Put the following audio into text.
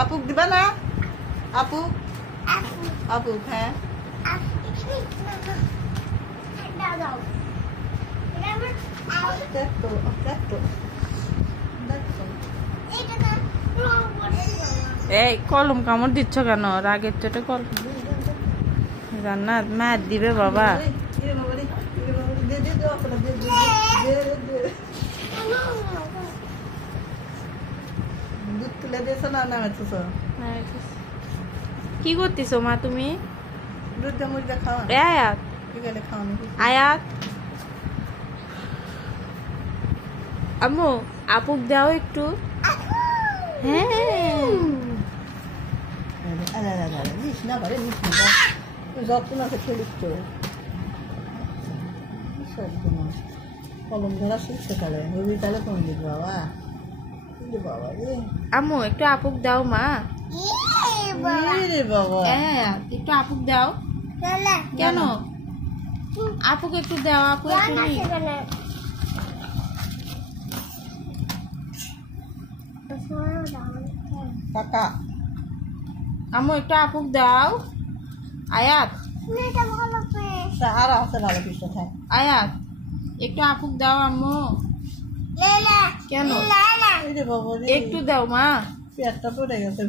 আপুক দিবা না? আপু আপু হ্যাঁ এই কলম কামড় দিচ্ছ কেন? রাগের চোটে কলম জান্নাত মার দিবে বাবা। দুধ তুলে দিয়েছ না নামেছ? কি করতেছো মা তুমি? দুধ মুড়িটা খাওয়া আয়াত বিকালে খাওয়ানো। আয়াত আম্মু আপুক দাও একটু। হ্যাঁ নিস না পারে নিস না যত্ন আছে খেলিস তো কলম ধরা শিখছে তাহলে হবি তাহলে কোন দিক বাবা বাবা রে। আম্মু একটু আপুক দাও মা। রে বাবা হ্যাঁ একটু আপুক দাও। কেন আপুকে একটু দাও? আপু একটু কাকা আম্মু একটু আপুক দাও। আয়াত আর আছে ভালো কিছু থাক। আয়াত একটু আপুক দাও আম্মু। কেন রে বাবা একটু দাও মা। পেটটা পড়ে গেছে।